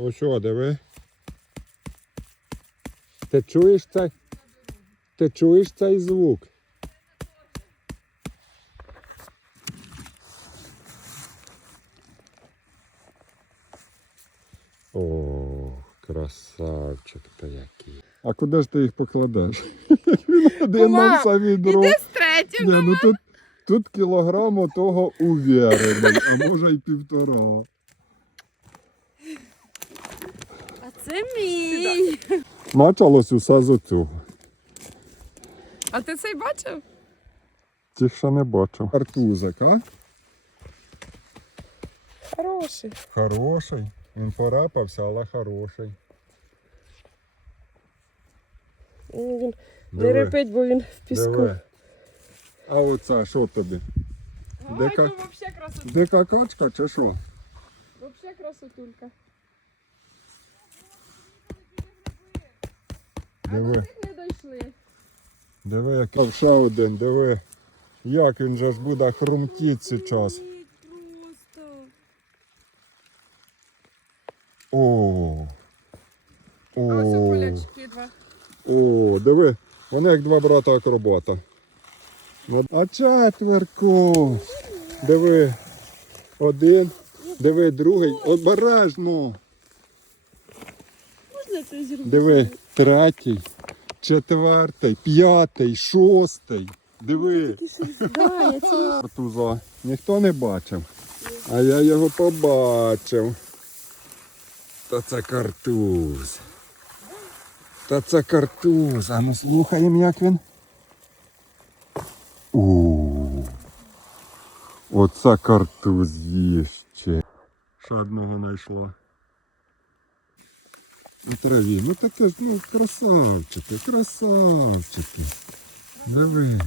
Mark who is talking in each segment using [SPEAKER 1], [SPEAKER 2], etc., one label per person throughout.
[SPEAKER 1] Ось о, диви. Ти чуєш цей? Ти чуєш цей звук? О, красавчик ти який. А куди ж ти їх покладеш? Він один на все відро.
[SPEAKER 2] Іди з третім.
[SPEAKER 1] Ні, ну тут, тут кілограму того увірений, а може й півтора.
[SPEAKER 2] А це мій.
[SPEAKER 1] Началось усе з оцього.
[SPEAKER 2] А ти цей бачив?
[SPEAKER 1] Тих ще не бачив. Картузик, а?
[SPEAKER 2] Хороший.
[SPEAKER 1] Хороший. Він порепався, але хороший.
[SPEAKER 2] Він не
[SPEAKER 1] Диви,
[SPEAKER 2] репить, бо він в піску.
[SPEAKER 1] диви. А оце що тобі?
[SPEAKER 2] Ой, то вообще красотулька.
[SPEAKER 1] Дика качка чи що?
[SPEAKER 2] Вообще красотулька. А до
[SPEAKER 1] Диви,
[SPEAKER 2] не дійшли.
[SPEAKER 1] диви, який. Ще один, диви. Як він же ж буде хрумтіти зараз. О. О.
[SPEAKER 2] два.
[SPEAKER 1] О, диви, вони як два брата акробата. Ну, А четверку. Диви. Один. Диви, другий. Обережно.
[SPEAKER 2] Це?
[SPEAKER 1] Диви, третій, четвертий, п'ятий, шостий. Диви.
[SPEAKER 2] Да, я
[SPEAKER 1] ніхто не бачив. А я його побачив. Та це картуз. Та це картуз. А ну слухаємо, як він. У. Оце картуз їще. Ще одного знайшла. На траві. Ну таке ж, ну, красавчики, красавчики. Диви.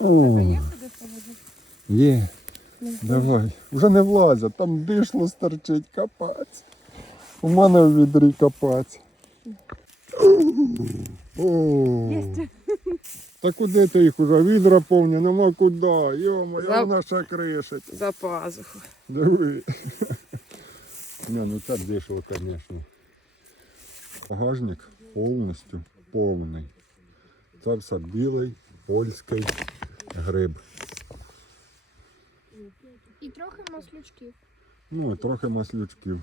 [SPEAKER 1] О,
[SPEAKER 2] є
[SPEAKER 1] є. Давай. Вже не влазять, там дишло стерчить капець. У мене в відрі капець. О,
[SPEAKER 2] Єсть.
[SPEAKER 1] Та куди ти їх уже? Відра повні, нема куди. Йомо,
[SPEAKER 2] За-
[SPEAKER 1] вона ще кришить.
[SPEAKER 2] За пазуху.
[SPEAKER 1] Диви. Не, ну це дишло, звісно. Багажник повністю повний. Це все білий польський гриб.
[SPEAKER 3] І трохи маслючків.
[SPEAKER 1] Ну, і трохи маслючків.